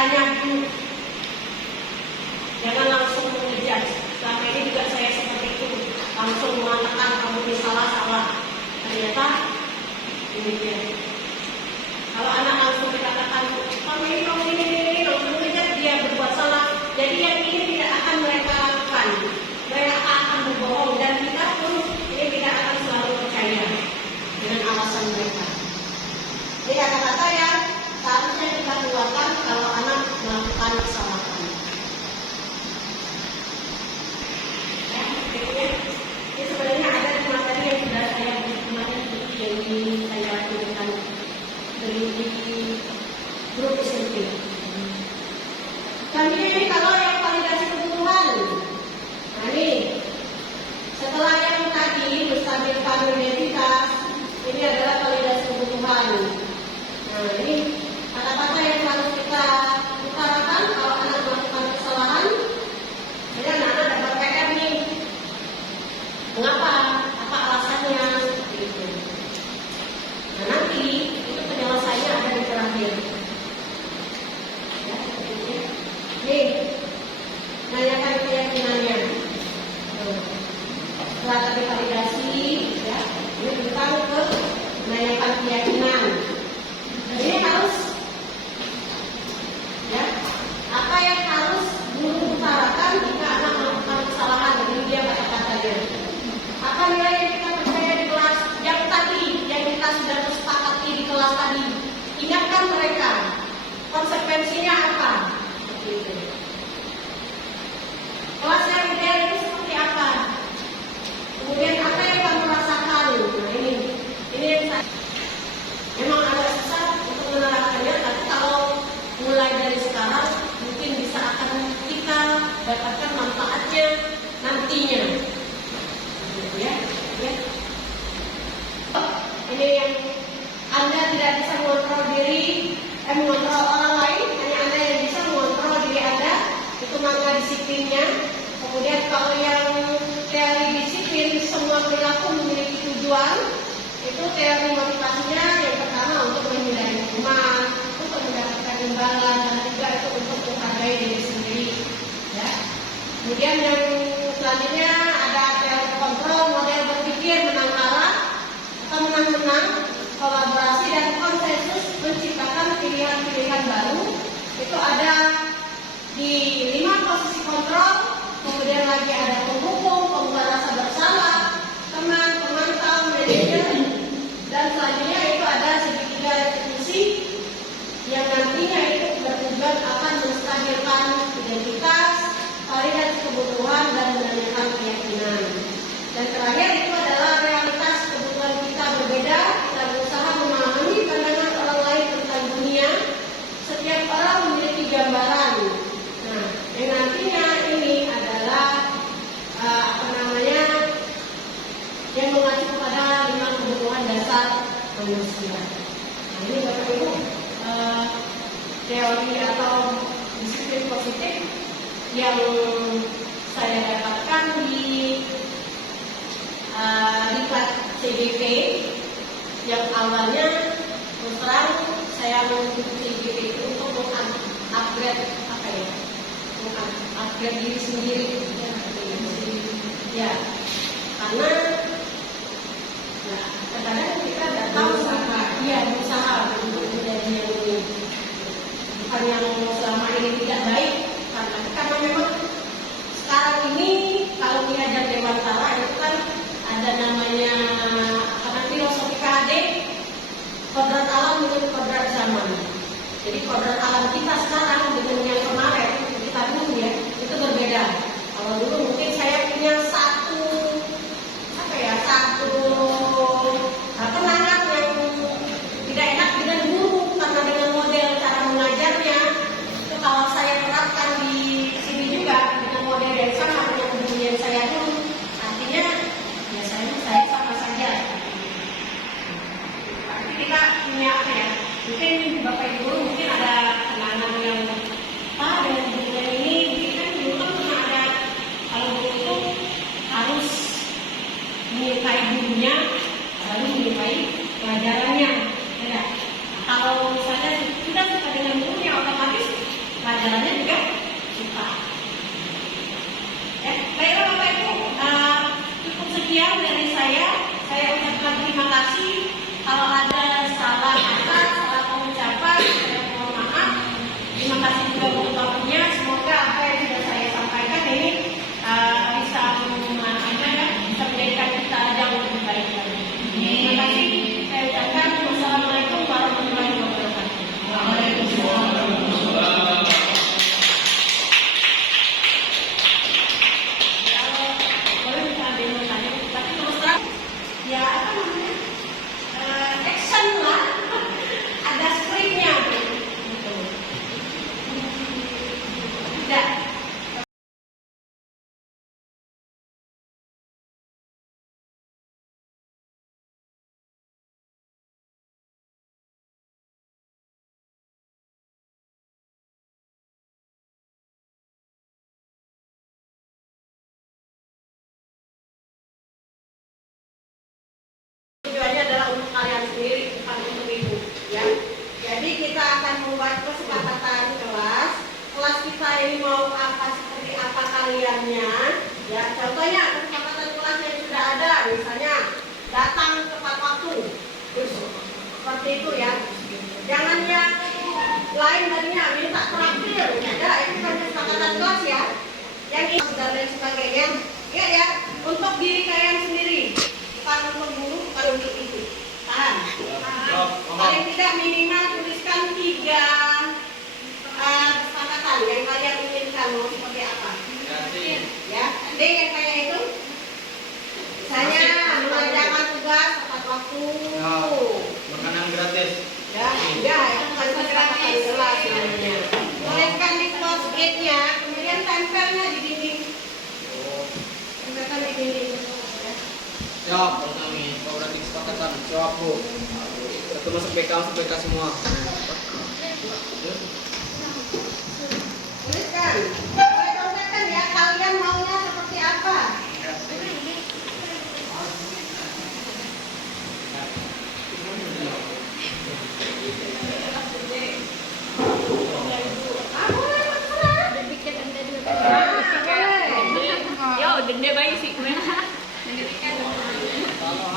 tanya dulu, jangan langsung menjudge. Selama ini juga saya seperti itu, langsung mengatakan kamu ini salah. Ternyata demikian. Kalau anak langsung dikatakan kamu ini langsung menjudge dia berbuat salah, jadi yang ini tidak akan mereka lakukan. Mereka akan berbohong dan kita pun ini tidak akan selalu percaya dengan alasan mereka. Jadi kata-kata yang seharusnya kita keluarkan kalau anak melakukan kesalahan. Ya, berikutnya. Ini sebenarnya ada di materi yang sudah saya kemarin yang saya tuliskan dari grup SMP. Selanjutnya ini kalau yang validasi kebutuhan. Nah ini setelah yang tadi menstabilkan identitas, ini adalah validasi kebutuhan. Nah ini kata-kata yang harus kita utarakan kalau anak melakukan kesalahan. Jadi anak-anak dapat PR nih. Mengapa? Apa alasannya? Gitu. Nah nanti itu penjelasannya ada di terakhir. Ya, nih, nanyakan keyakinannya. Setelah tadi validasi, ya, ini kita ke menanyakan keyakinan. Ini harus, ya, apa yang harus guru utarakan jika anak melakukan kesalahan? Ini dia kata-katanya. Apa nilai yang kita percaya di kelas yang tadi, yang kita sudah sepakati di kelas tadi? Ingatkan mereka konsekuensinya apa? Seperti itu. Kelas yang ideal itu seperti apa? Kemudian apa yang kamu rasakan? Nah ini yang saya memang agak susah untuk menerapkannya, tapi kalau mulai dari sekarang mungkin bisa akan kita dapatkan manfaatnya nantinya. Ya. Ini yang Anda tidak bisa mengontrol diri, mengontrol orang lain, hanya Anda yang bisa mengontrol diri Anda. Itu makna disiplinnya. Kemudian kalau yang teori disiplin semua perilaku memiliki tujuan, itu teori motivasinya yang pertama untuk menghindari hukuman, untuk mendapatkan imbalan, dan juga itu untuk menghargai diri sendiri. Ya. Kemudian yang selanjutnya ada teori kontrol, model berpikir menang kalah atau menang-menang, kolaborasi dan konsensus menciptakan pilihan-pilihan baru. Itu ada di 5 posisi kontrol. Kemudian lagi ada penghukum, pembuat rasa bersalah, teman, pemantau, manajer, dan selanjutnya itu ada segitiga restitusi yang nantinya itu bertujuan akan menstabilkan identitas, validasi kebutuhan, dan menanyakan keyakinan. Dan terakhir itu adalah realitas kebutuhan kita berbeda. Kita berusaha memahami pandangan orang lain tentang dunia. Setiap orang memiliki gambaran. Nah, yang nantinya ini adalah yang mengacu kepada 5 kebutuhan dasar manusia. Nah, ini Bapak Ibu teori atau disiplin positif yang saya dapatkan di diklat CGP yang awalnya terus terang saya mengikuti CGP itu untuk mengupgrade upgrade diri sendiri ya, karena kadang-kadang kita datang berusaha untuk menjadi yang ini, bukan yang selama ini tidak baik, karena memang sekarang ini kalau diajar Dewantara itu kan ada namanya karena filosofi KHD, kodrat alam dengan kodrat zaman. Jadi kodrat alam kita sekarang dengan yang kemarin kita dulu ya itu berbeda. Kalau dulu mungkin saya punya satu penangan yang tidak enak dengan guru karena dengan model cara mengajarnya itu kalau saya terapkan di sini juga dengan model yang sama dengan guru yang saya dulu, artinya biasanya saya sama saja. Tapi kita punya apa ya? Mungkin Bapak Ibu mungkin ada penangan yang dengan guru yang ini mungkin kan dulu kan pernah ada kalau guru itu harus menyukai gurunya lalu menyukai pelajarannya. Ya. Kalau misalnya kita suka dengan gurunya otomatis akan membuat kesepakatan kelas. Kelas kita ini mau apa, seperti apa kaliannya. Ya, contohnya kesepakatan kelas yang sudah ada, misalnya datang tepat waktu. Terus, seperti itu ya. Jangan yang lain harinya minta terakhir. Ya, itu kan kesepakatan kelas ya. Yang ini dan lain sebagainya. Ya, untuk diri kalian sendiri. Bukan untuk guru, bukan untuk itu. Paham? Paling tidak minimal tuliskan 3 kesepakatan yang kalian inginkan mau seperti apa. Ya, D yang kayak itu. Misalnya mengerjakan tugas tepat waktu. Makanan gratis. Ya, itu bukan kesepakatan kelas namanya. Tuliskan di close gate-nya, kemudian tempelnya di dinding. Tempelkan di dinding. Siap, kami. Kau berarti kesepakatan. Siap, Bu. Satu masuk BK semua. Tuliskan. Boleh contohkan ya, kalian maunya seperti apa? Yo, denda bayi sih kemana?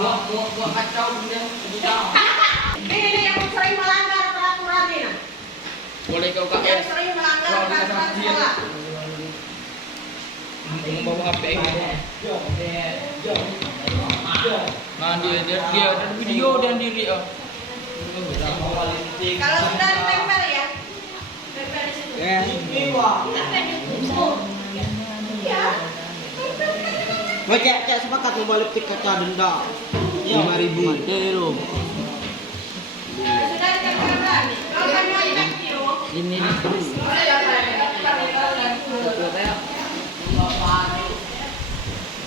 Buat kacau dunia. Ini yang sering melanggar peraturan ini. Boleh kau kak? Yang sering melanggar peraturan sekolah. Membawa HP Nah, dia ada video dan diri. Kalau sudah ditempel ya, tempel di situ. Ya. Cek sepakat mau balik tiket denda 5.000. Sudah ditempelkan. Kalau kamu mau video, Ini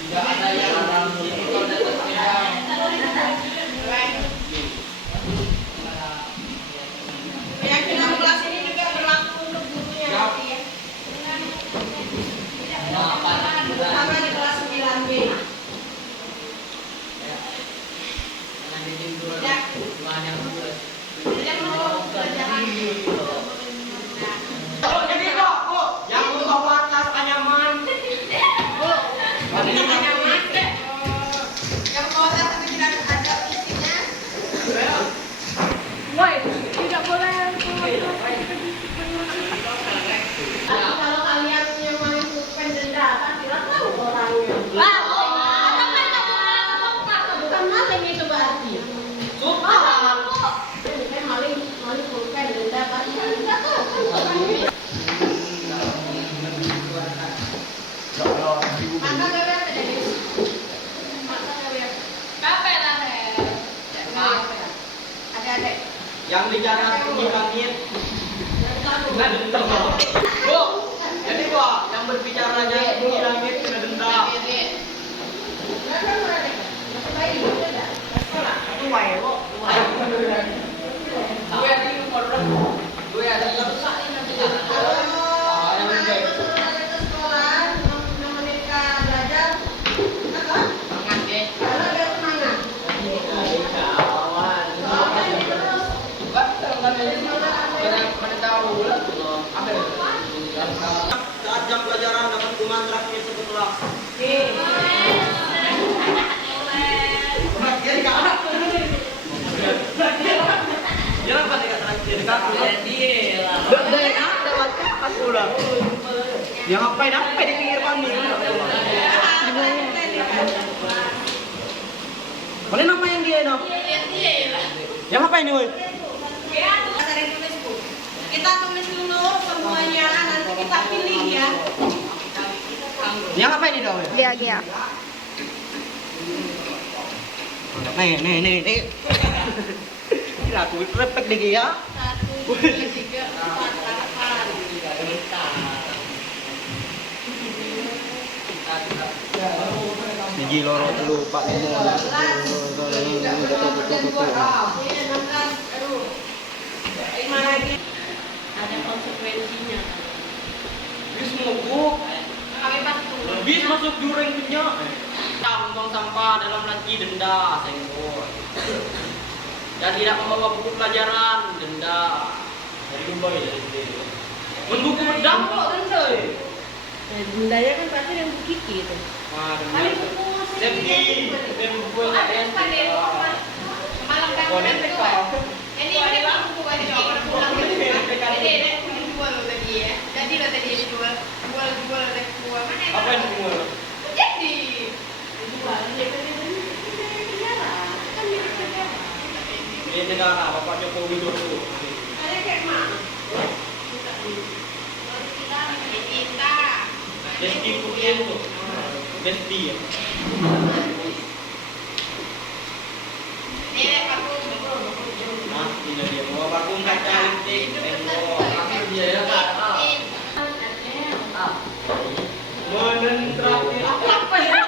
Tidak ada yang larang kalau datang sepeda. keyakinan kelas ini juga berlaku untuk gurunya nanti ya. Terutama di kelas 9B. Yang mau pelajaran jadi kok, Bu, yang membawa tas anyaman. yang mau tas tapi tidak ada isinya. Woi, tidak boleh. Kalau kalian yang mau pulpen denda, pastilah tahu orangnya. Bukan maling itu berarti. Maling pulpen denda pasti tidak tahu kan orangnya. Maka beber tidak ada. Yang bicara tinggi langit. Kena denda. Bu, jadi Bu, yang berbicaranya tinggi langit kena denda. Itu wae, Bu. Gue ada di umur berapa? Gue ada di saat jam pelajaran dapat hukuman terakhir satu kelas. Jangan pada terakhir yang ngapain di pinggir kami? Mana nama yang dia no? Yang apa ini woi? Kita tulis dulu semuanya, nanti kita pilih ya. Yang apa ini dong? Dia. Nih. Ini aku repek deh ya. 1, 2, 3, 4, 8. Biji loro telu Pak Limo. Lima lagi. Ada konsekuensinya. Bis mogok. Kami pasti. Bis masuk jurang punya. Buang sampah dalam laci denda, sayang. Dan tidak membawa buku pelajaran denda. Dari kembali dari sini. Menbuku medang kok denda. Bundanya kan pasti yang Bu Kiki itu. Wah, Kali buku Septi, dan buku yang ada ada. pada malam kan Oh, kan ini berdua. Ini buku ada pulang jadi ada jual tadi ya. Jadi lo tadi jual jual mana yang Apa yang semua? jadi jual dia kan negara kan milik negara. Ini negara Bapak Joko Widodo. Ada kayak mana? Kita Desti Putin tuh. Desti ya. ini aku Nah, ini dia mau vakum kaca listrik, tembok. Dia ya Kak. Menentraktir apa ya?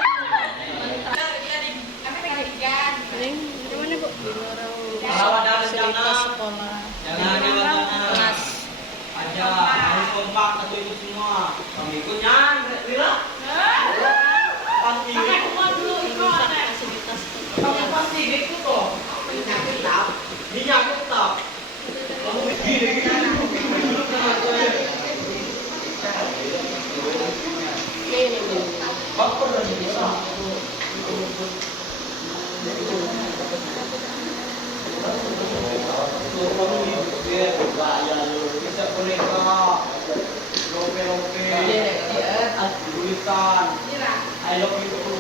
Gimana Bu? Kalau ada rencana sekolah. jangan lewat aja harus kompak satu itu semua. Kami ikutnya, Rila. Pasti. Kamu pasti gitu toh. Minyak tetap. Kamu begini. Bapak udah bisa. Bisa boneka, lope-lope, tulisan, I love you tuh,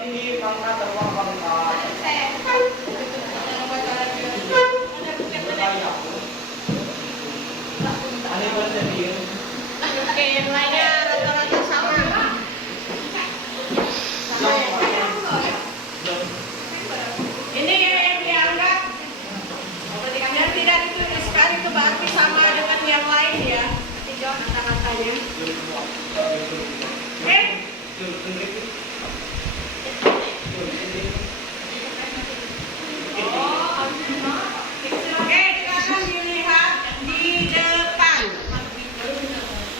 ini pangkat terbang pangkat. Anniversary. Oke, yang lainnya rata-rata sama. Ini yang dianggap yang tidak dituliskan itu berarti sama dengan yang lain ya. Nanti jawab kata-katanya. Oke? Oke, silakan dilihat di depan.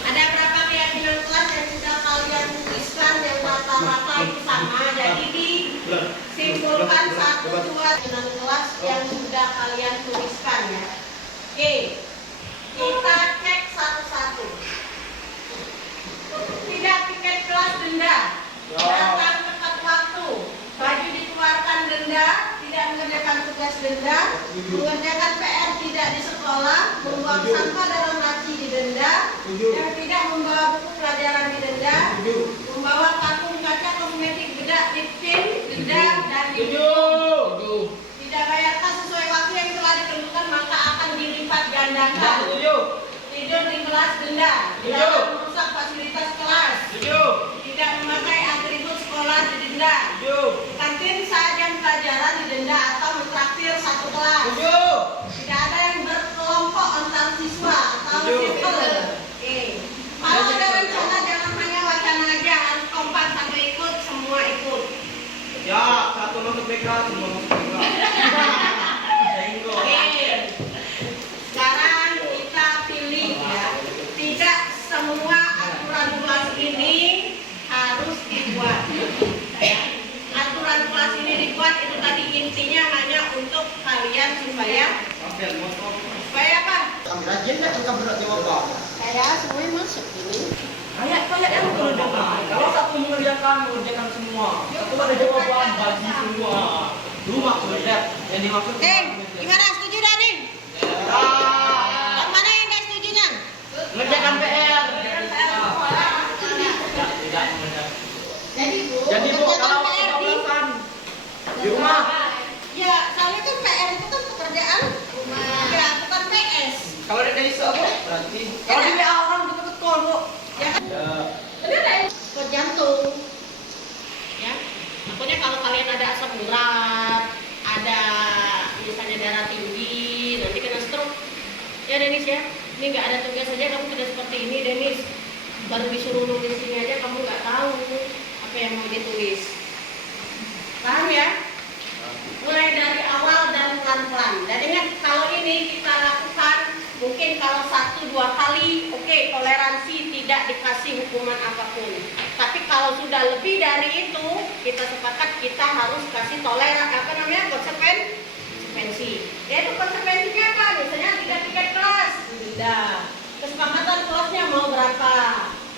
Ada berapa keyakinan kelas yang sudah kalian tuliskan yang rata-rata itu sama. Jadi disimpulkan satu dua keyakinan kelas yang sudah kalian tuliskan ya. Oke, kita cek satu-satu. Tidak tiket kelas denda, datang tepat waktu, baju dikeluarkan denda, tidak mengerjakan tugas denda, mengerjakan PR tidak di sekolah, membuang sampah dalam laci didenda, yang tidak membawa buku pelajaran didenda, membawa karung kaca kosmetik bedak liptin denda dan tidak bayar kas sesuai waktu yang telah ditentukan maka akan dilipat gandakan. Tidur di kelas denda, tidak merusak fasilitas kelas, tidak memakai atribut sekolah didenda, kantin saat jam pelajaran didenda atau mentraktir satu kelas, tidak ada yang berkelompok antar siswa atau sipil. Kalau ada rencana jangan hanya wacana aja, harus kompak, satu ikut, semua ikut. Ya, satu masuk BK, semua masuk BK. Sekarang kita pilih ya, tidak semua aturan kelas ini harus dibuat. Ya. Aturan kelas ini dibuat itu tadi intinya hanya untuk kalian supaya apa? Kami rajin dah kita berat jawab. Saya semuanya masuk ini. Kayak yang mengerjakan. Kalau satu mengerjakan semua. Satu ada jawaban, bagi semua. Rumah kerja yang dimaksud. Gimana setuju dah nih? Yang mana yang nggak setujunya? Mengerjakan PR. Jadi Bu, kalau kebablasan di rumah. Ya, soalnya kan PR itu kan pekerjaan rumah. Ya, bukan PS. Kalau dari Bu, berarti. Kalau di WA orang betul-betul Bu. Ya kan? Bener deh. Ke jantung. Ya. Takutnya kalau kalian ada asam urat, ada misalnya darah tinggi, nanti kena stroke. Ya Denis ya, ini nggak ada tugas saja kamu sudah seperti ini Denis. Baru disuruh nulis ini aja kamu nggak tahu apa yang mau ditulis. Paham ya? Mulai dari awal dan pelan-pelan. Dan ingat kalau ini kita lakukan mungkin kalau 1-2 kali, oke, toleransi tidak tidak dikasih hukuman apapun. Tapi kalau sudah lebih dari itu, kita sepakat kita harus kasih konsekuensi. Yaitu konsekuensinya apa? Misalnya 3 tiket kelas, didenda. Kesepakatan kelasnya mau berapa?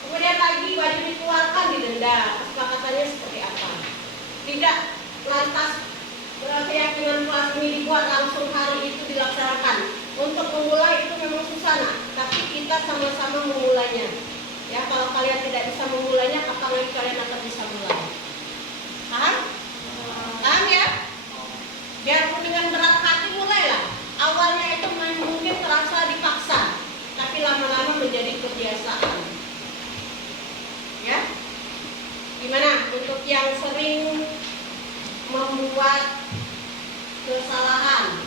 Kemudian lagi baju dikeluarkan, didenda. Kesepakatannya seperti apa? Tidak lantas keyakinan kelas ini dibuat langsung hari itu dilaksanakan. Untuk memulai itu memang susah, nak. Tapi kita sama-sama memulainya. Ya, kalau kalian tidak bisa memulainya, kapan lagi kalian akan bisa mulai? Paham? Paham ya? Biarpun dengan berat hati mulailah. Awalnya itu mungkin terasa dipaksa, tapi lama-lama menjadi kebiasaan. Ya? Gimana untuk yang sering membuat kesalahan?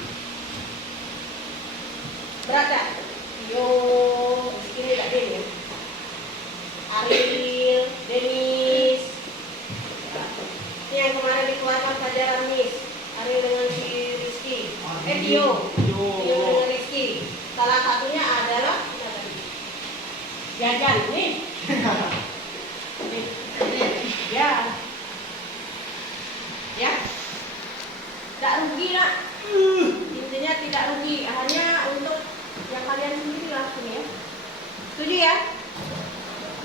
Berada? Yo, ini tidak ya. Ariel, Denis. Ini yang kemarin dikeluarkan pelajaran Miss. Ariel dengan si Rizky. Tio dengan Rizky. Salah satunya adalah jajan nih. Ya. Ya. Tidak rugi, nak. Intinya tidak rugi. Hanya untuk yang kalian sendiri langsung ya. Setuju ya?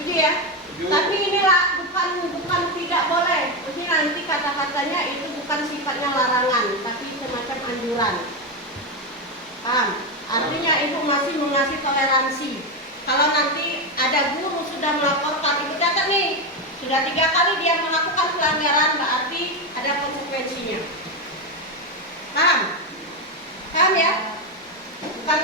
Setuju ya? Tapi inilah bukan tidak boleh. Jadi nanti kata-katanya itu bukan sifatnya larangan, tapi semacam anjuran. Paham? Artinya itu masih mengasih toleransi. Kalau nanti ada guru sudah melaporkan, ibu catat nih, sudah 3 kali dia melakukan pelanggaran, berarti ada konsekuensinya. Paham? Paham ya? Bukan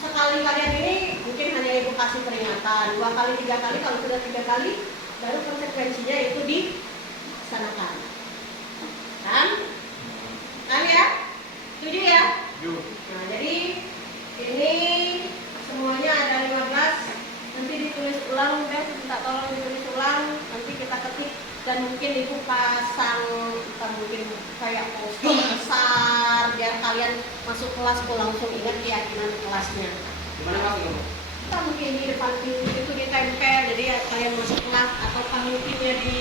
sekali kalian ini mungkin hanya ibu kasih peringatan 2 kali 3 kali, kalau sudah 3 kali baru konsekuensinya itu dilaksanakan. Paham? Paham ya? Setuju ya? Nah, jadi ini semuanya ada 15. Nanti ditulis ulang, udah minta tolong ditulis ulang. Nanti kita ketik dan mungkin ibu pasang, kita mungkin kayak poster besar biar kalian masuk kelas kok langsung ingat keyakinan kelasnya. Gimana Mas itu? Kita mungkin di depan pintu itu ditempel, jadi ya, kalian masuk kelas atau panitia di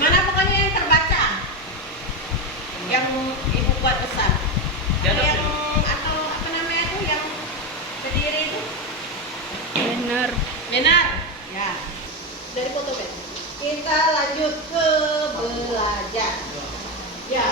mana pokoknya yang terbaca, yang ibu buat besar. Yang atau apa namanya itu yang berdiri itu? Benar. Ya. Dari foto Ben. Kita lanjut ke belajar. Ya.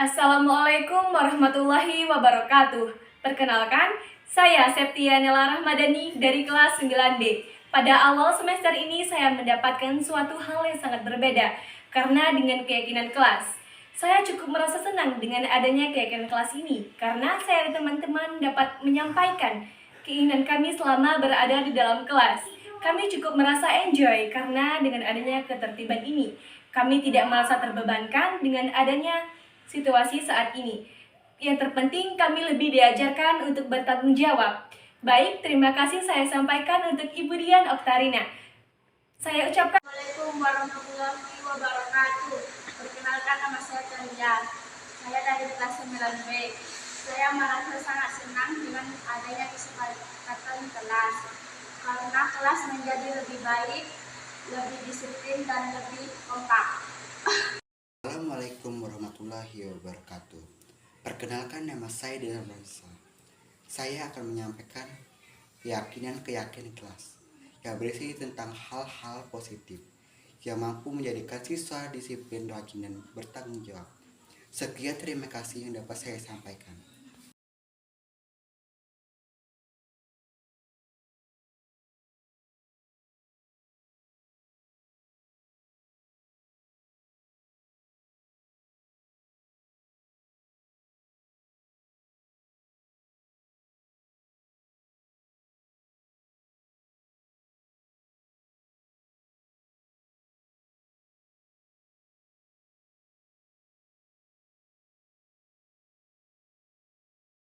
Assalamualaikum warahmatullahi wabarakatuh. Perkenalkan, saya Septia Nela Rahmadani dari kelas 9D. Pada awal semester ini saya mendapatkan suatu hal yang sangat berbeda karena dengan keyakinan kelas. Saya cukup merasa senang dengan adanya keyakinan kelas ini karena saya dan teman-teman dapat menyampaikan keinginan kami selama berada di dalam kelas. Kami cukup merasa enjoy karena dengan adanya ketertiban ini, kami tidak merasa terbebankan dengan adanya situasi saat ini. Yang terpenting kami lebih diajarkan untuk bertanggung jawab. Baik, terima kasih saya sampaikan untuk Ibu Dian Oktarina. Saya ucapkan Assalamualaikum warahmatullahi wabarakatuh. Perkenalkan, nama saya Canja. Saya dari kelas 9B. Saya merasa sangat senang dengan adanya kesepakatan kelas. Karena kelas menjadi lebih baik, lebih disiplin dan lebih kompak. Assalamualaikum warahmatullahi wabarakatuh. Perkenalkan, nama saya Dina Bangsa. Saya akan menyampaikan keyakinan kelas yang berisi tentang hal-hal positif yang mampu menjadikan siswa disiplin, rajin, dan bertanggung jawab. Sekian, terima kasih yang dapat saya sampaikan.